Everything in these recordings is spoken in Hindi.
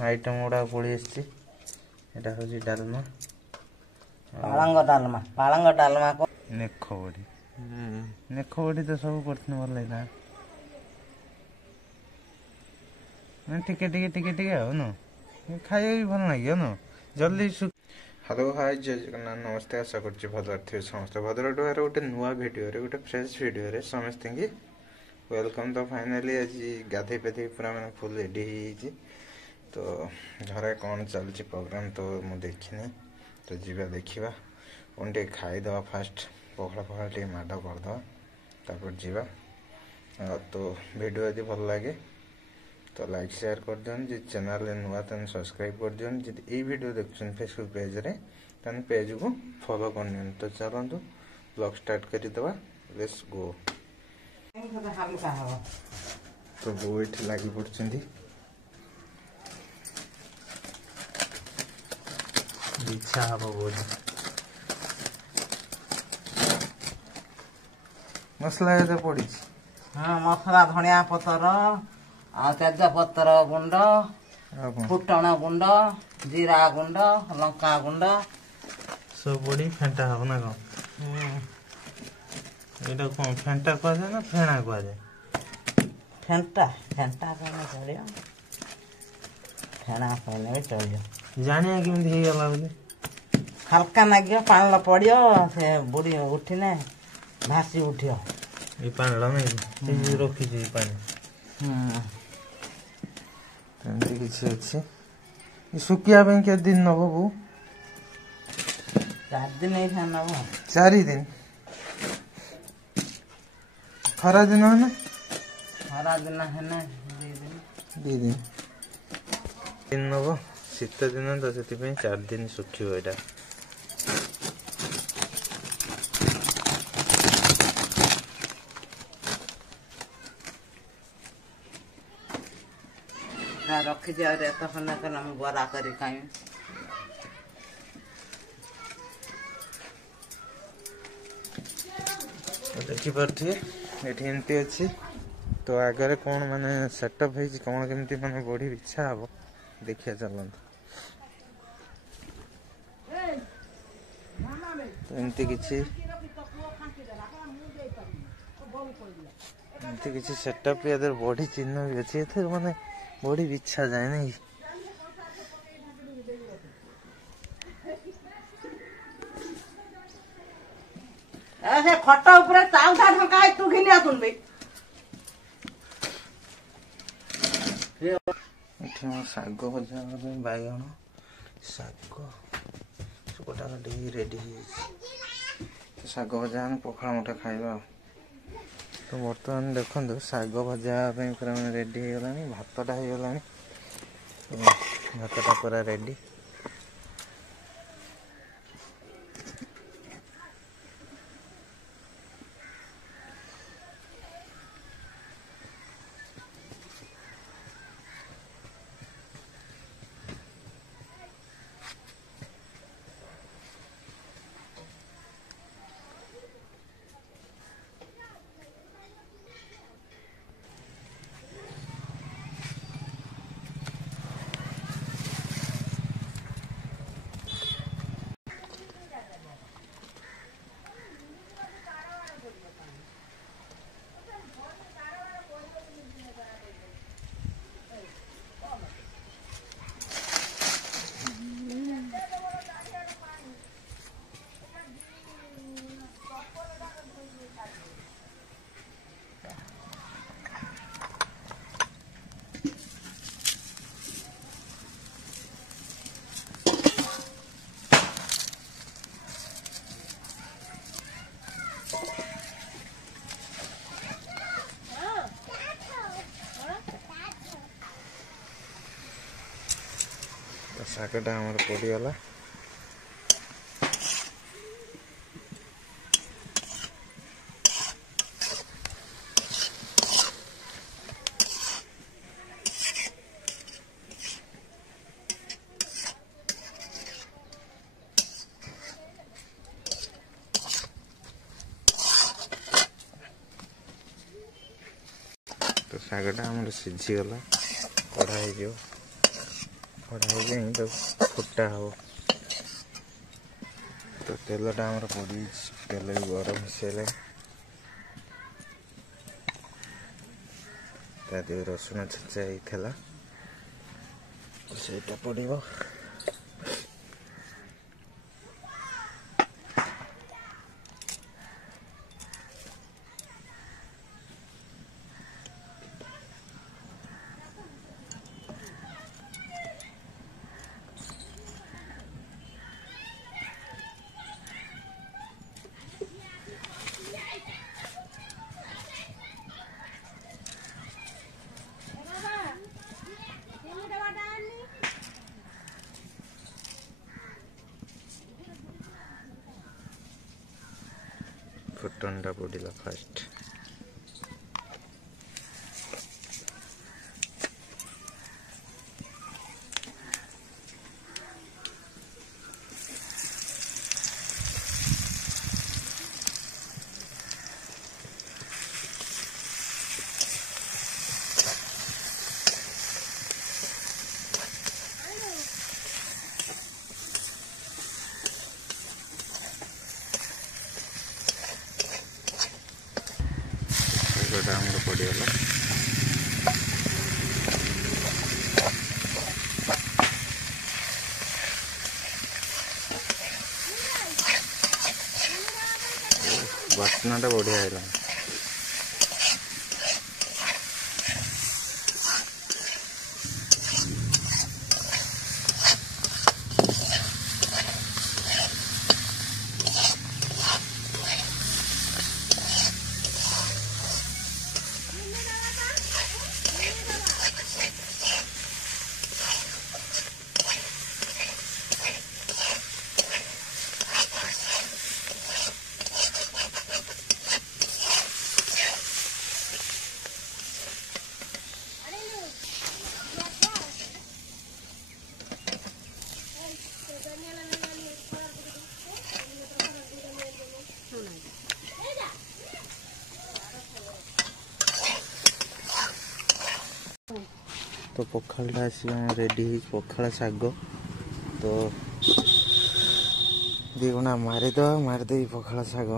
आइटम गुड़ा पड़ी आसी हूँ डालमा पालंग डालमा को नेख बड़ी तो सब कर भल लगा टिके टिके टिके टिके हो न खाइबा भी भल लगे न जल्दी हेलो हाय जय जगन्नाथ नमस्ते आशा कर भद्र थे समस्त भद्रडुआर गोटे नुआ भिडियो गोटे फ्रेश भिडियो समस्त की वेलकम। तो फाइनाली आज गाधे पाधे पूरा मैंने फुल रेडी हो तो घरे कौन चलती प्रोग्राम तो मुझे देखनी तो जीवा देखा कौन टे खाईदे फास्ट पखड़ा पखड़ा टे माड़ करदे तापर जीवा तो वीडियो यदि भल लगे तो लाइक शेयर कर दियो जी चैनल नुआ तेन सब्सक्राइब कर दियो जी ये वीडियो देखुन फेसबुक पेज रे तेन पेज को फॉलो कर नि तो चलतु ब्लॉग स्टार्ट करदे लेट्स गो। तो बो ये लगी पड़ी इच्छा हम बहुत मसला ये पड़ी हाँ मसला धनिया पतर तेज पतर गुंड फुटण गुंड जीरा गुंड लंका गुंड सब पड़ी फेंटा हम ना कौन ये कौन फेंटा कह जाए ना फेणा कह जाए फेंटा फेंटा कहने चलियो फेणा कहने भी चलियो जानिया केमती गला बोले हल्का नागियो पान पड़ियो से बुढ़ी उठिने भासी उठियो ये पान नहीं रखी पानी किसी अच्छे सुखिया के दिन नब बो 4 दिन नब 4 दिन खरा दिन है खरा दिन है 2 दिन दिन नब शीत दिन तो से 4 दिन सुखियो एटा रखी दिया तो बरा कर खाई देखिपे एमती अच्छी तो आगे कौन माने सेटअप है कौन केमती माने बढ़ी इच्छा हम देखिए चलते तो एमती किसी सेटअप इधर बॉडी चिन्ह भी अच्छी माने बॉडी इच्छा जाए नहीं ऐसे खट्टा ऊपर चाउसा ढका है तू घिनिया तुन बे साग भजा बैगण साग सुकटा रेडी साग भजा पखाड़ मुठे खाइबा तो बर्तमान देखो साग भजा पूरा रेडी हो गला भातटा हो गला भातटा पूरा रेडी शाकटा आमर पड़गला तो शागटा आमर सीझीगला कढ़ा हो। पढ़ाई तो फुटा हो तो तेलटा आमर पड़ी तेल भी गरम मिसेले रसुण छेचा होता से पड़ो फुटनटा पड़ा फास्ट पड़गला बास्नाटा बढ़िया है तो पखालटा आसी रेडी पखाल शाग तो दी गुणा मारिद मारिदे पखाल शाग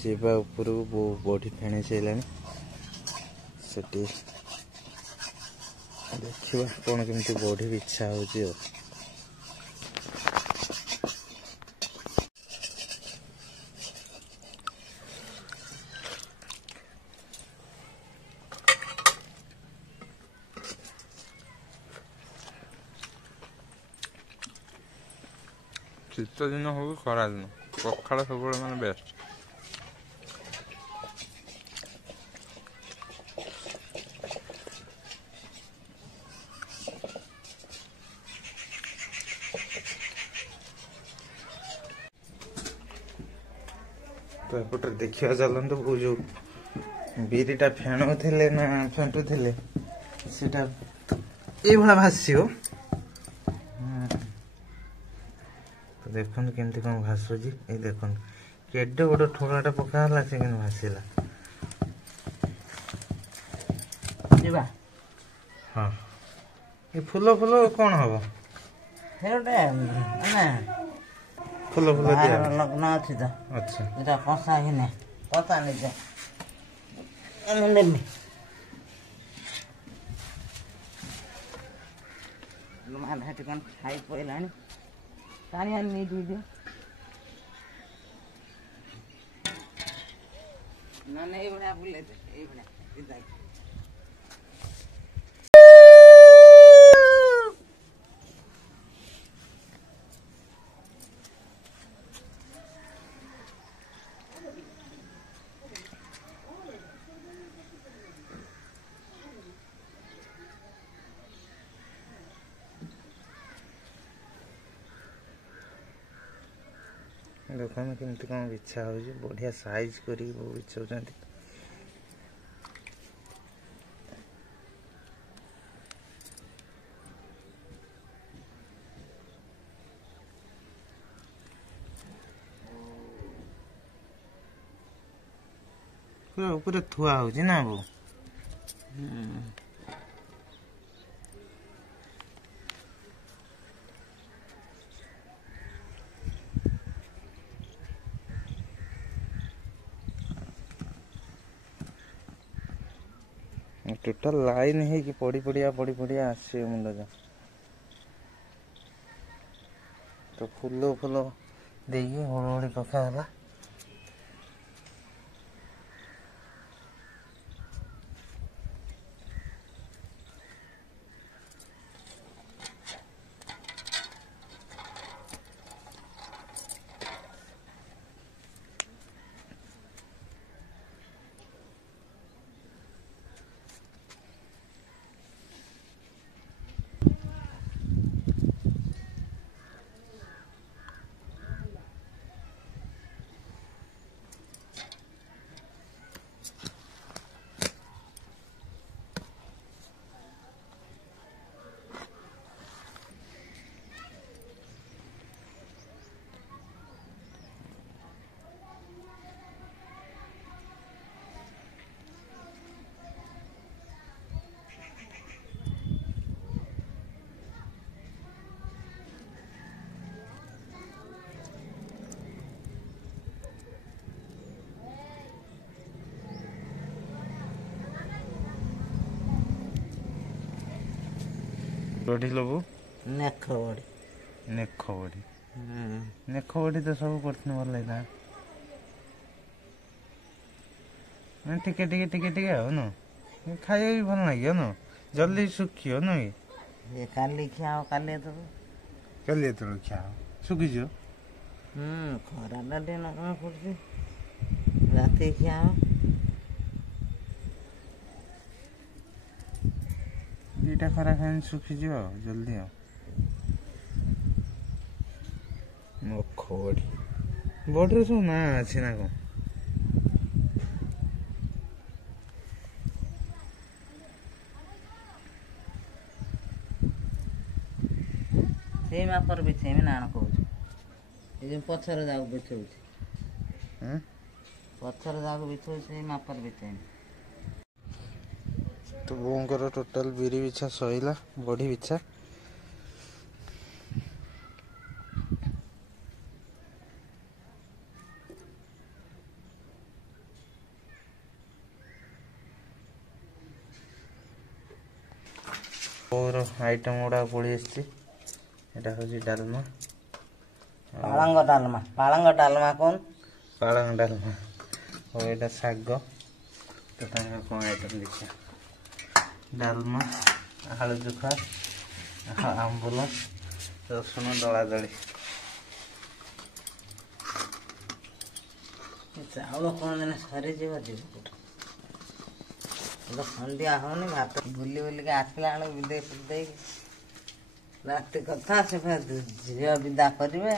जीवा ऊपर बड़ी फेणी सारे से देखा कौन केमती बढ़ी इच्छा हो शीत दिन हो खरा दिन पखाड़ सब माने बेस्ट तो एपटे देखा चलते वो जो बिरीटा फेणुले ना फेंटुले सेटा ये भाषी हो तो देखो केमती कौन भासुची ये देखो केडे गोटे ठोलाटा पकाला से भासीला हाँ ये फूल फूल कौन हम फूल फूल लग्न अच्छी तो अच्छा এটা কষা কিনে কথা নিতে আমি নেমি মা ভাটি কোন খাই পইলানি পানি আর নিয়ে দিও না না এইভଳିଆ বুলেতে এইভଳିଆ ইদাই देखो केमती कौन इच्छा हो बढ़िया साइज कर इच्छा पूरा थुआ हो ना वो टोटाल लाइन है कि पड़ी पड़िया आसे मुंड जा तो फूल फूल देखिए हड़ी पकाला बड़ी लोबू नेख बड़ी नेख बड़ी नेख बड़ी तो सब करते भल लगा टिके टिके टिके टिके हो न खाइबा भी भल लगे न जल्दी सुखियो न ये काली खाओ काली तो कल तो खिया सुखीज खरा दिन कम पड़े राति खाओ दीटा खरा खाए सुखीज जल्दी मुख बड़ी बड़ी सब ना अच्छी ना कौन से मापर बिछेमी ना कौच ये पछर जाऊ बिछौ पछर जाऊ बिछौ से मापर बिछेमी तो बोंकर टोटाल बिरी बिछा सहीला बड़ी बिछा और आइटम गुड़ा पड़ी एटा हूँ डालमा पालंग डालमा कौन पालंग डालमा और एटा शाग तो कौन आइटम देखिए डालमा आलू चोखा आंबुल रसुण दला दली चाउल कौन दिन सरी संध्या होनी भात बुली बुलिक आसला बेलू विदे दे राति कथा से झील विदा करेंगे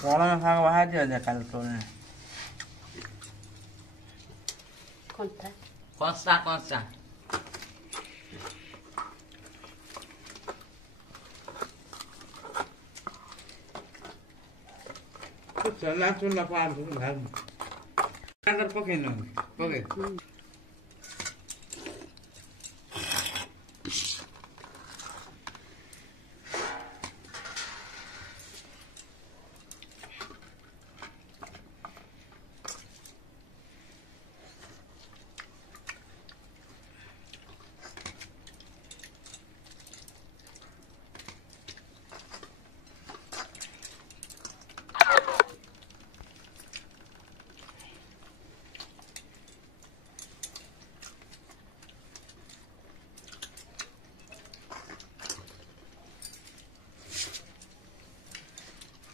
कलम शाग बाहर दिया कल तोड़ने कौन सा चला चला पार भाग अंदर पके न पके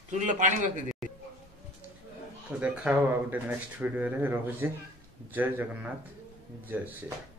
चूल्हे पानी रखी दे तो देखा गोटे नेक्स्ट वीडियो रे रोजे जय जगन्नाथ जय श्री